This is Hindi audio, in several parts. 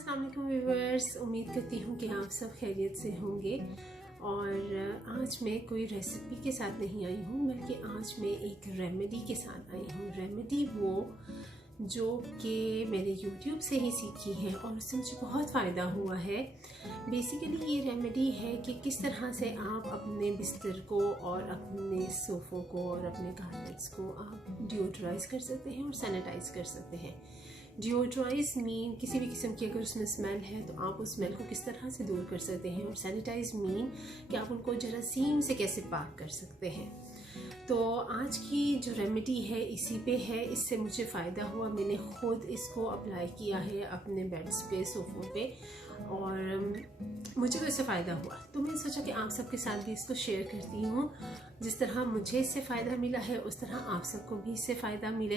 अस्सलाम वालेकुम व्यूअर्स, उम्मीद करती हूँ कि आप सब खैरियत से होंगे। और आज मैं कोई रेसिपी के साथ नहीं आई हूँ, बल्कि आज मैं एक रेमेडी के साथ आई हूँ। रेमेडी वो जो कि मैंने YouTube से ही सीखी है और उससे मुझे बहुत फ़ायदा हुआ है। बेसिकली ये रेमेडी है कि किस तरह से आप अपने बिस्तर को और अपने सोफ़ों को और अपने कारपेट्स को आप डिओड्राइज कर सकते हैं और सैनिटाइज कर सकते हैं। डिओड्राइज मीन किसी भी किस्म की अगर उसमें स्मेल है तो आप उस स्मेल को किस तरह से दूर कर सकते हैं, और सैनिटाइज मीन कि आप उनको जरासीम से कैसे पाक कर सकते हैं। तो आज की जो रेमेडी है इसी पे है। इससे मुझे फ़ायदा हुआ, मैंने ख़ुद इसको अप्लाई किया है अपने बेड्स पे, सोफ़ों पे, और मुझे तो इससे फ़ायदा हुआ। तो मैंने सोचा कि आप सबके साथ भी इसको शेयर करती हूँ। जिस तरह मुझे इससे फ़ायदा मिला है उस तरह आप सबको भी इससे फ़ायदा मिले।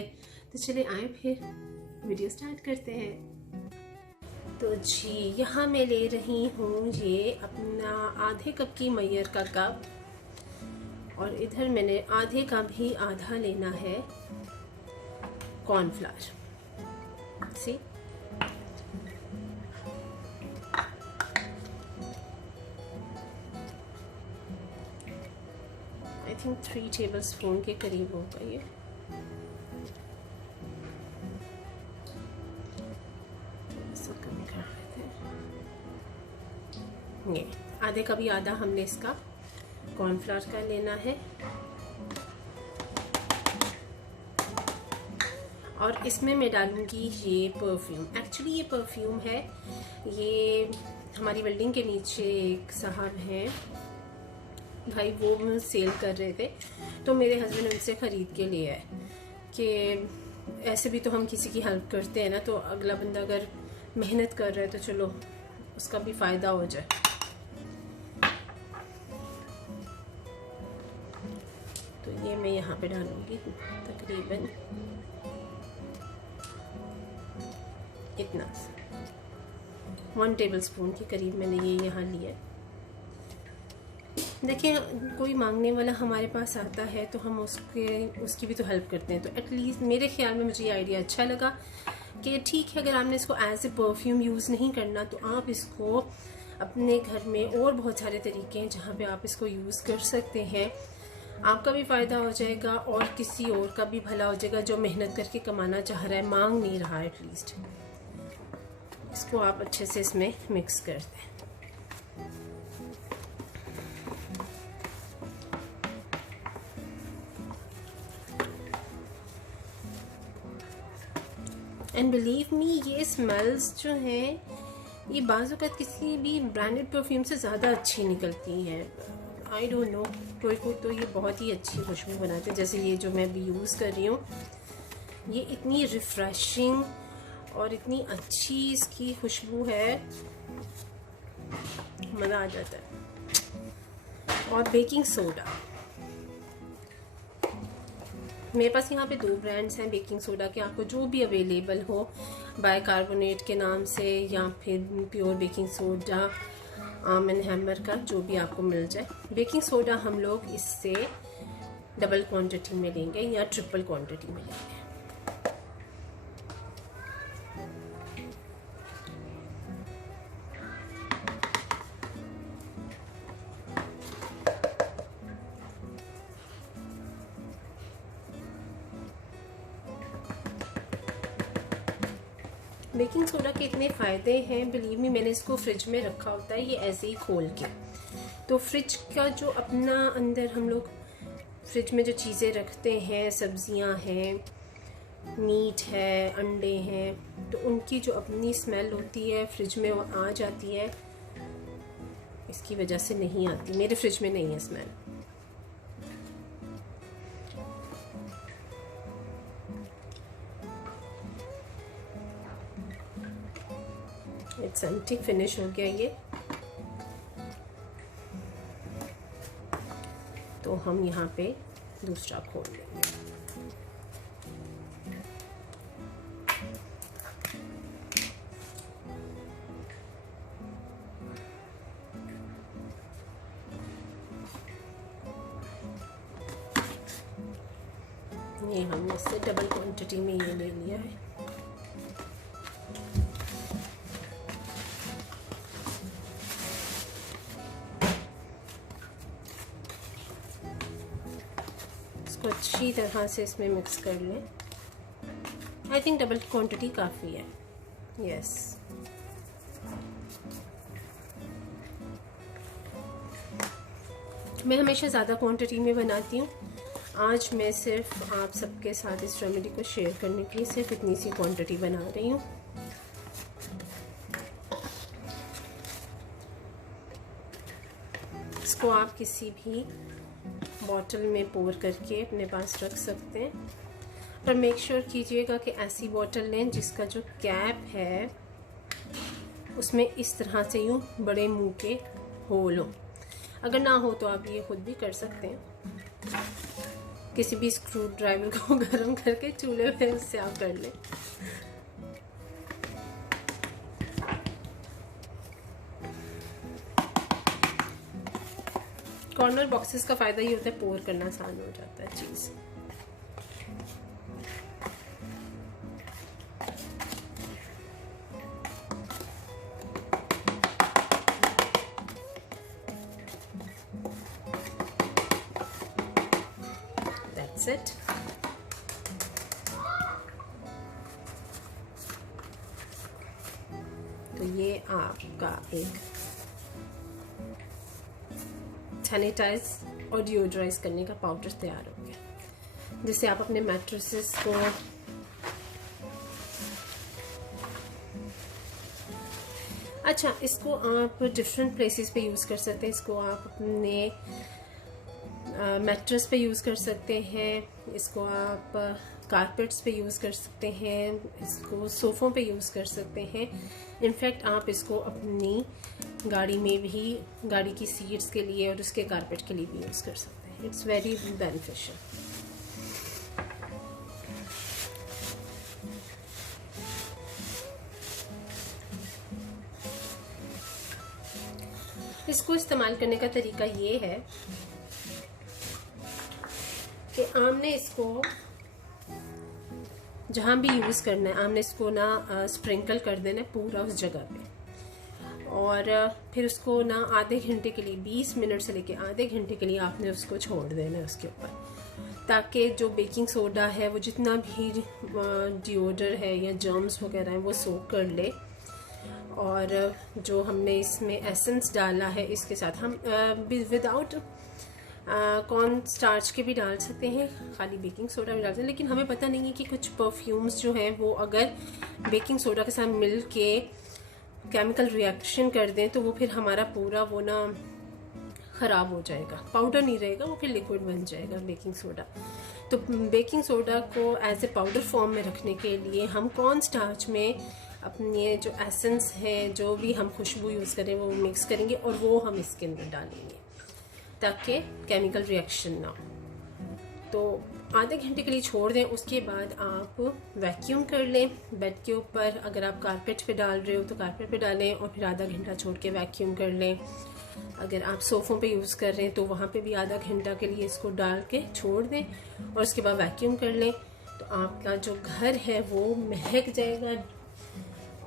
तो चले आए फिर वीडियो स्टार्ट करते हैं। तो जी, यहाँ मैं ले रही हूँ ये अपना आधे कप की मैयर का कप, और इधर मैंने आधे कप ही आधा लेना है cornflour. See I think 3 tablespoon के करीब होगा ये। कम कर देते हैं। ये आधे कप ही आधा हमने इसका कॉर्नफ्लावर का लेना है, और इसमें मैं डालूंगी ये परफ्यूम। एक्चुअली ये परफ्यूम है, ये हमारी बिल्डिंग के नीचे एक साहब हैं भाई, वो सेल कर रहे थे, तो मेरे हस्बैंड उनसे ख़रीद के लिए आए कि ऐसे भी तो हम किसी की हेल्प करते हैं ना, तो अगला बंदा अगर मेहनत कर रहा है तो चलो उसका भी फ़ायदा हो जाए। तो ये मैं यहाँ पे डालूँगी तकरीबन इतना 1 टेबलस्पून के करीब मैंने ये यहाँ लिया। देखिए, कोई मांगने वाला हमारे पास आता है तो हम उसकी भी तो हेल्प करते हैं। तो एटलीस्ट मेरे ख्याल में मुझे ये आइडिया अच्छा लगा कि ठीक है, अगर आपने इसको एज ए परफ्यूम यूज़ नहीं करना तो आप इसको अपने घर में, और बहुत सारे तरीके हैं जहाँ पे आप इसको यूज़ कर सकते हैं। आपका भी फ़ायदा हो जाएगा और किसी और का भी भला हो जाएगा जो मेहनत करके कमाना चाह रहा है, मांग नहीं रहा है। एटलीस्ट इसको आप अच्छे से इसमें मिक्स कर दें। एंड बिलीव मी, ये स्मेल्स जो हैं ये बाज़ औक़ात किसी भी ब्रांडेड परफ्यूम से ज़्यादा अच्छी निकलती हैं। आई डोंट नो, कोई तो ये बहुत ही अच्छी खुशबू बनाते हैं। जैसे ये जो मैं अभी यूज़ कर रही हूँ, ये इतनी रिफ़्रेशिंग और इतनी अच्छी इसकी खुशबू है, मज़ा आ जाता है। और बेकिंग सोडा, मेरे पास यहाँ पे 2 ब्रांड्स हैं बेकिंग सोडा के, आपको जो भी अवेलेबल हो, बाइकार्बोनेट के नाम से या फिर pure baking soda, arm and hammer का, जो भी आपको मिल जाए। बेकिंग सोडा हम लोग इससे डबल क्वांटिटी में लेंगे या ट्रिपल क्वांटिटी में लेंगे। बेकिंग सोडा के इतने फ़ायदे हैं, बिलीव मी, मैंने इसको फ्रिज में रखा होता है ये ऐसे ही खोल के। तो फ्रिज का जो अपना अंदर हम लोग फ्रिज में जो चीज़ें रखते हैं, सब्जियां हैं, मीट है, अंडे हैं, तो उनकी जो अपनी स्मेल होती है फ्रिज में वो आ जाती है। इसकी वजह से नहीं आती, मेरे फ्रिज में नहीं है स्मेल। इट्स एम्प्टी, फिनिश हो गया ये। तो हम यहाँ पे दूसरा खोल लेंगे। ये हमने इससे डबल क्वांटिटी में ये ले लिया है। इसको अच्छी तरह से इसमें मिक्स कर लें। आई थिंक डबल क्वांटिटी काफ़ी है। यस, मैं हमेशा ज़्यादा क्वांटिटी में बनाती हूँ। आज मैं सिर्फ आप सबके साथ इस रेमेडी को शेयर करने के लिए सिर्फ इतनी सी क्वांटिटी बना रही हूँ। इसको आप किसी भी बॉटल में पोर करके अपने पास रख सकते हैं, पर मेक श्योर कीजिएगा कि ऐसी बॉटल लें जिसका जो कैप है उसमें इस तरह से यूँ बड़े मुंह के होल हो। अगर ना हो तो आप ये खुद भी कर सकते हैं, किसी भी स्क्रू ड्राइवर को गर्म करके चूल्हे पे उससे आप कर लें। कॉर्नर बॉक्सेस का फ़ायदा ये होता है पोर करना आसान हो जाता है चीज़। That's it. तो ये आपका एक सैनिटाइज और डिओड्राइज करने का पाउडर तैयार हो गया, जिससे आप अपने मैट्रेसेस को अच्छा, इसको आप डिफरेंट प्लेसेस पे यूज़ कर सकते हैं। इसको आप अपने मैट्रेस पे यूज़ कर सकते हैं, इसको आप कारपेट्स पे यूज़ कर सकते हैं, इसको सोफ़ों पे यूज़ कर सकते हैं। इनफैक्ट आप इसको अपनी गाड़ी में भी, गाड़ी की सीट्स के लिए और उसके कारपेट के लिए भी यूज़ कर सकते हैं। It's very beneficial. इसको इस्तेमाल करने का तरीका ये है कि आपने इसको जहाँ भी यूज़ करना है, आपने इसको ना स्प्रिंकल कर देना है पूरा उस जगह पे, और फिर उसको ना आधे घंटे के लिए, 20 मिनट से लेके आधे घंटे के लिए आपने उसको छोड़ देना है उसके ऊपर, ताकि जो बेकिंग सोडा है वो जितना भी डिओडर है या जर्म्स वगैरह है वो सोक कर ले। और जो हमने इसमें एसेंस डाला है इसके साथ हम विदाउट कॉर्न स्टार्च के भी डाल सकते हैं, खाली बेकिंग सोडा भी डाल सकते हैं, लेकिन हमें पता नहीं है कि कुछ परफ्यूम्स जो हैं वो अगर बेकिंग सोडा के साथ मिल के केमिकल रिएक्शन कर दें तो वो फिर हमारा पूरा वो ना ख़राब हो जाएगा, पाउडर नहीं रहेगा, वो फिर लिक्विड बन जाएगा बेकिंग सोडा। तो बेकिंग सोडा को एज ए पाउडर फॉर्म में रखने के लिए हम कॉर्न स्टार्च में अपने जो एसेंस है, जो भी हम खुशबू यूज़ करें वो मिक्स करेंगे और वो हम इसके अंदर डालेंगे ताकि केमिकल रिएक्शन ना हो। तो आधे घंटे के लिए छोड़ दें, उसके बाद आप वैक्यूम कर लें बेड के ऊपर। अगर आप कारपेट पे डाल रहे हो तो कारपेट पे डालें और फिर आधा घंटा छोड़ के वैक्यूम कर लें। अगर आप सोफ़ों पे यूज़ कर रहे हैं तो वहाँ पे भी आधा घंटा के लिए इसको डाल के छोड़ दें और उसके बाद वैक्यूम कर लें, तो आपका जो घर है वो महक जाएगा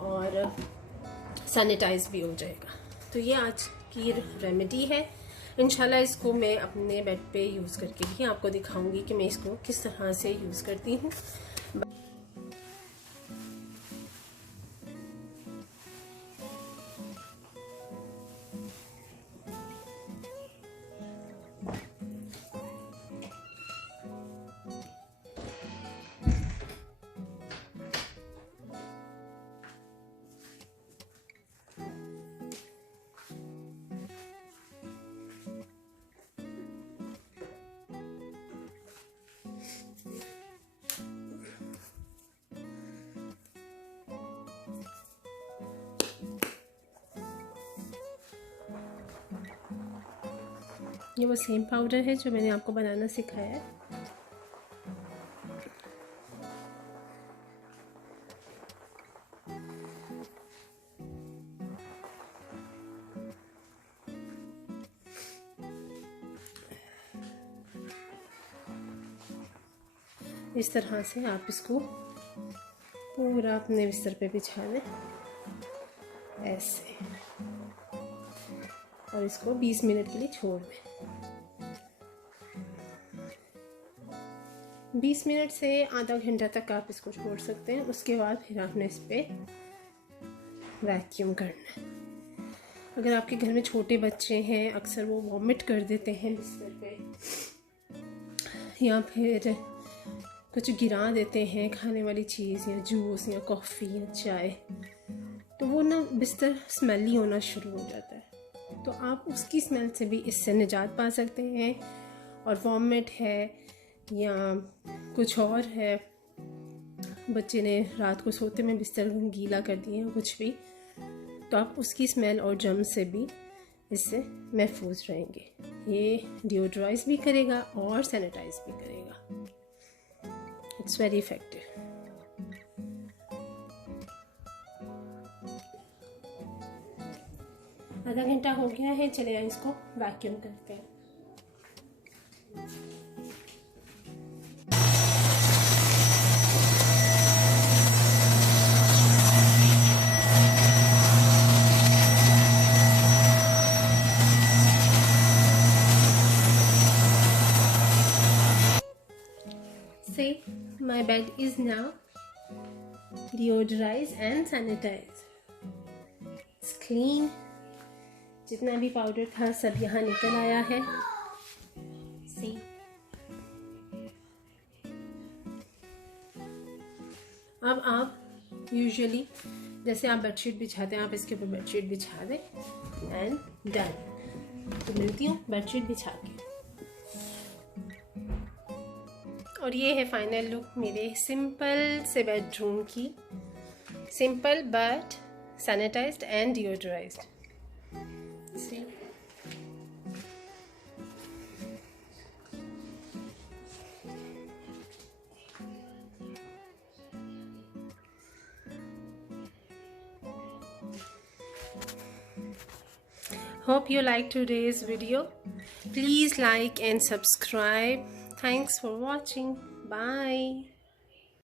और सैनिटाइज भी हो जाएगा। तो ये आज की रेमेडी है। इंशाल्लाह इसको मैं अपने बेड पे यूज़ करके भी आपको दिखाऊंगी कि मैं इसको किस तरह से यूज़ करती हूँ। ये वो सेम पाउडर है जो मैंने आपको बनाना सिखाया है। इस तरह से आप इसको पूरा अपने बिस्तर पे बिछा दें ऐसे, और इसको 20 मिनट के लिए छोड़ दें। 20 मिनट से आधा घंटा तक आप इसको छोड़ सकते हैं। उसके बाद फिर आपने इस पर वैक्यूम करना है। अगर आपके घर में छोटे बच्चे हैं, अक्सर वो वॉमिट कर देते हैं बिस्तर पे, या फिर कुछ गिरा देते हैं खाने वाली चीज़ या जूस या कॉफ़ी या चाय, तो वो ना बिस्तर स्मेली होना शुरू हो जाता है। तो आप उसकी स्मेल से भी इससे निजात पा सकते हैं। और वॉमिट है या कुछ और है, बच्चे ने रात को सोते में बिस्तर गीला कर दिया या कुछ भी, तो आप उसकी स्मेल और जर्म से भी इससे महफूज रहेंगे। ये डिओड्राइज भी करेगा और सैनिटाइज भी करेगा। It's very effective. आधा घंटा हो गया है, चले आए इसको वैक्यूम करते हैं। See, my bed is now deodorized and sanitized. It's clean. जितना भी पाउडर था सब यहाँ निकल आया है। See. अब आप यूजुअली जैसे आप बेडशीट बिछाते हैं, आप इसके ऊपर बेडशीट बिछा दें एंड डन। तो मिलती हूँ बेडशीट बिछा के। और ये है फाइनल लुक मेरे सिंपल से बेडरूम की। Simple but sanitised and deodorised. See? Hope you liked today's video. Please like and subscribe. Thanks for watching. Bye.